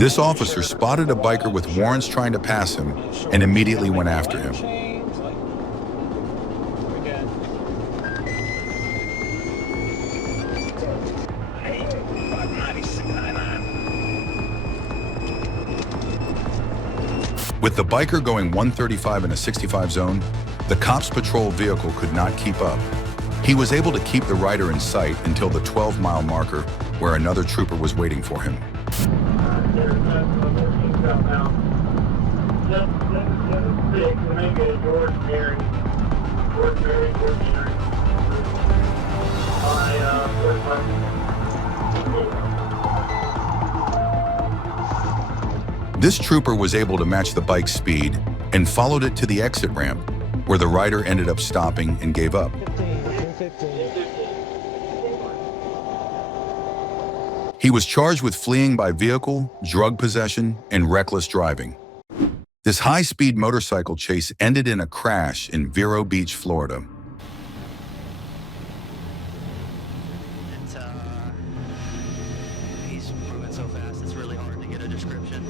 This officer spotted a biker with warrants trying to pass him and immediately went after him. With the biker going 135 in a 65 zone, the cops' patrol vehicle could not keep up. He was able to keep the rider in sight until the 12-mile marker, where another trooper was waiting for him. This trooper was able to match the bike's speed and followed it to the exit ramp, where the rider ended up stopping and gave up. He was charged with fleeing by vehicle, drug possession, and reckless driving. This high-speed motorcycle chase ended in a crash in Vero Beach, Florida. He's moving so fast, it's really hard to get a description.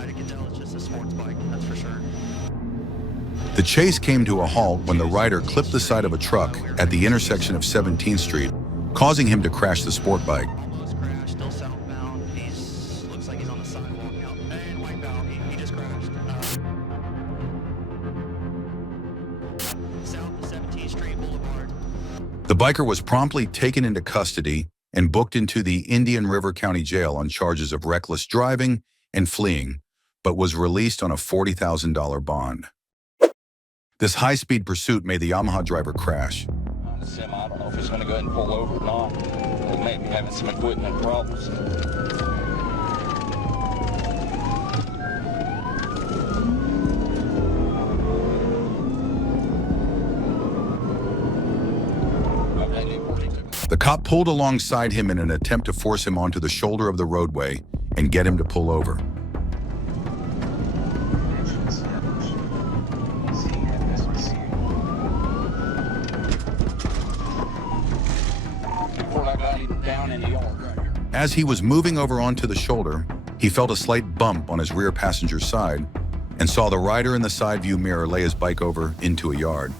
I can tell it's just a sports bike, that's for sure. The chase came to a halt when the rider clipped the side of a truck at the intersection of 17th Street, causing him to crash the sport bike. Still southbound. Looks like he's on the sidewalk now. And wipeout. He just crashed. South of 17th Street Boulevard. The biker was promptly taken into custody and booked into the Indian River County Jail on charges of reckless driving and fleeing, but was released on a $40,000 bond. This high-speed pursuit made the Yamaha driver crash. I don't know if it's going to go ahead and pull over or not. It may be having some equipment problems. The cop pulled alongside him in an attempt to force him onto the shoulder of the roadway and get him to pull over. As he was moving over onto the shoulder, he felt a slight bump on his rear passenger's side and saw the rider in the side view mirror lay his bike over into a yard.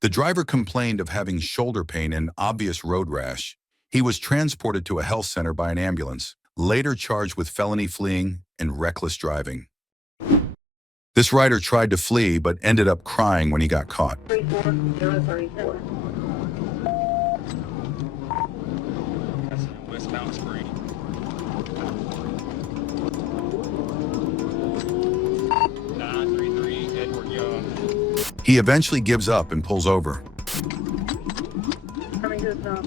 The driver complained of having shoulder pain and obvious road rash. He was transported to a health center by an ambulance, later charged with felony fleeing and reckless driving. This rider tried to flee but ended up crying when he got caught. 34034. That's westbound Spring. Edward Young. He eventually gives up and pulls over. Coming to the stop.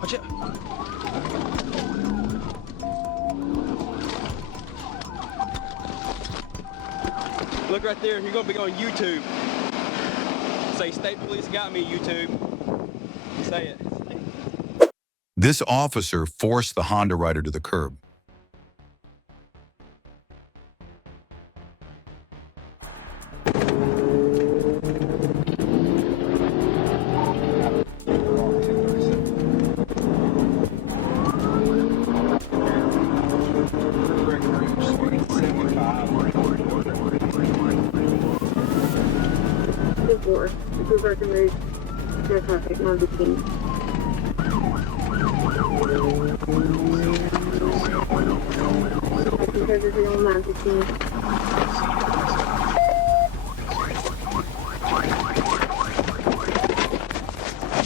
Watch it. Look right there, you're gonna be on YouTube. Say, State Police got me, YouTube. Say it. This officer forced the Honda rider to the curb. This is our removed air traffic, non-detained. Because it's all non-detained.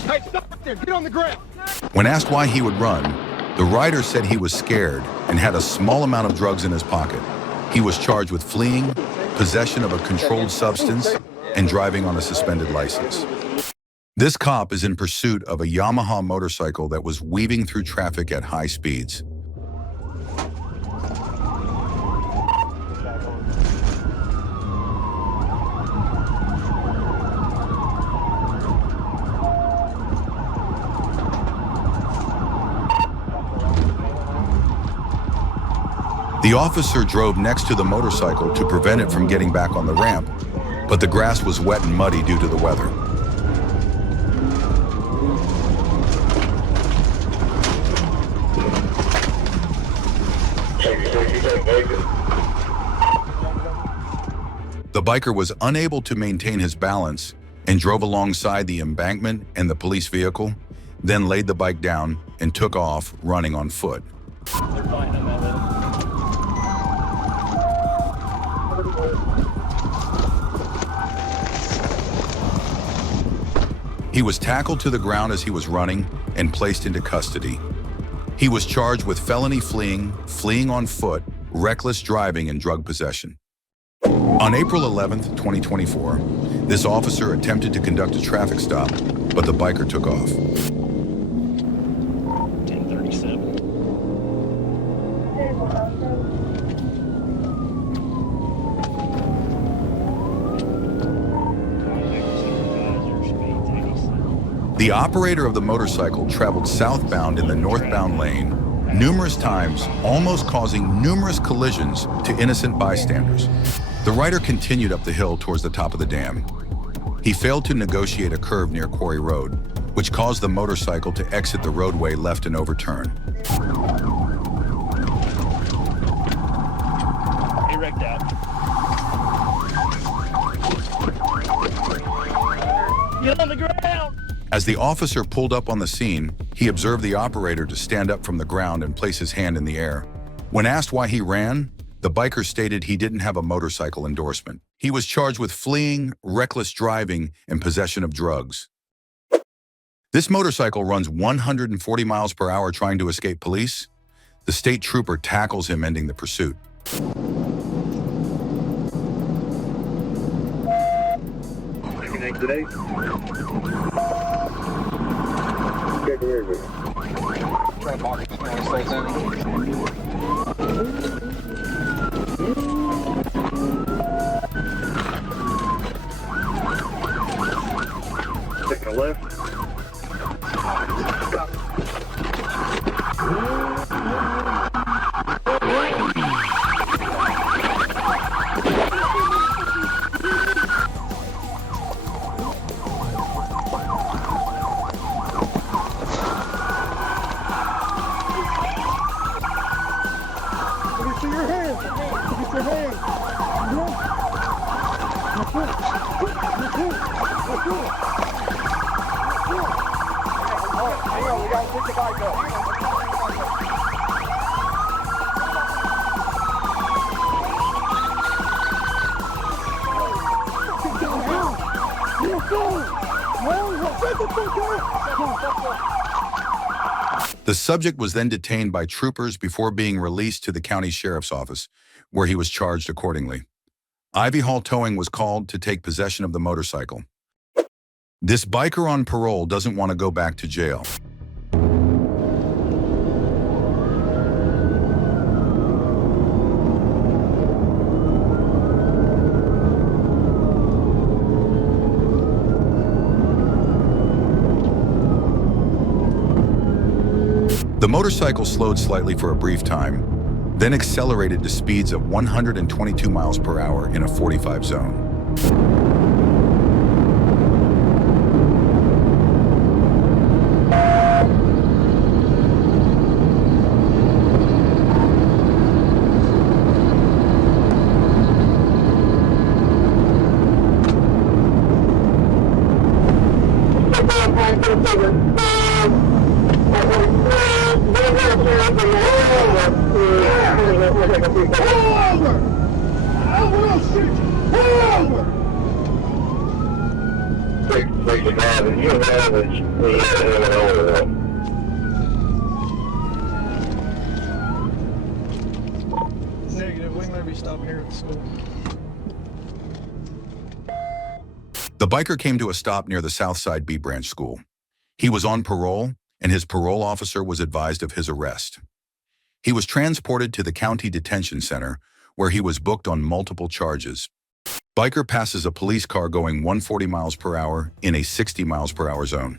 Hey, stop there! Get on the ground! When asked why he would run, the rider said he was scared and had a small amount of drugs in his pocket. He was charged with fleeing, possession of a controlled substance, and driving on a suspended license. This cop is in pursuit of a Yamaha motorcycle that was weaving through traffic at high speeds. The officer drove next to the motorcycle to prevent it from getting back on the ramp, but the grass was wet and muddy due to the weather. The biker was unable to maintain his balance and drove alongside the embankment and the police vehicle, then laid the bike down and took off running on foot. They're fighting in that little. He was tackled to the ground as he was running and placed into custody. He was charged with felony fleeing, fleeing on foot, reckless driving, and drug possession. On April 11th, 2024, this officer attempted to conduct a traffic stop, but the biker took off. 1037. The operator of the motorcycle traveled southbound in the northbound lane numerous times, almost causing numerous collisions to innocent bystanders. The rider continued up the hill towards the top of the dam. He failed to negotiate a curve near Quarry Road, which caused the motorcycle to exit the roadway left and overturn. He wrecked out. Get on the ground! As the officer pulled up on the scene, he observed the operator to stand up from the ground and place his hand in the air. When asked why he ran, the biker stated he didn't have a motorcycle endorsement. He was charged with fleeing, reckless driving, and possession of drugs. This motorcycle runs 140 miles per hour trying to escape police. The state trooper tackles him, ending the pursuit. Anything today? Check the rear view. Try to mark it. You want to say something? Taking a left. The subject was then detained by troopers before being released to the county sheriff's office, where he was charged accordingly. Ivy Hall Towing was called to take possession of the motorcycle. This biker on parole doesn't want to go back to jail. The motorcycle slowed slightly for a brief time, then accelerated to speeds of 122 miles per hour in a 45 zone. Negative, we maybe stop here at the school. The biker came to a stop near the Southside B Branch School. He was on parole, and his parole officer was advised of his arrest. He was transported to the county detention center, where he was booked on multiple charges. Biker passes a police car going 140 miles per hour in a 60 miles per hour zone.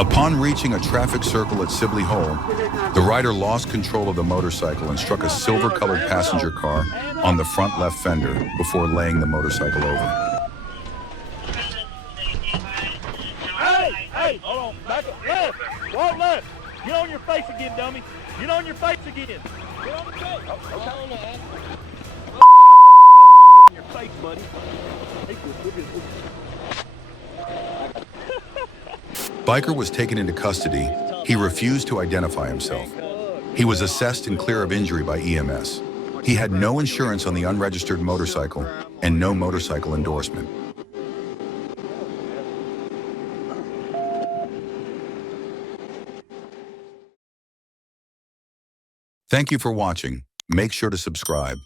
Upon reaching a traffic circle at Sibley Hole, the rider lost control of the motorcycle and struck a silver-colored passenger car on the front left fender before laying the motorcycle over. Hey, hold on, back up, left, walk left. Get on your face again, dummy. Get on your face again. Get on the face. Okay. Get on your face, buddy. Biker was taken into custody. He refused to identify himself. He was assessed and clear of injury by EMS. He had no insurance on the unregistered motorcycle and no motorcycle endorsement. Thank you for watching. Make sure to subscribe.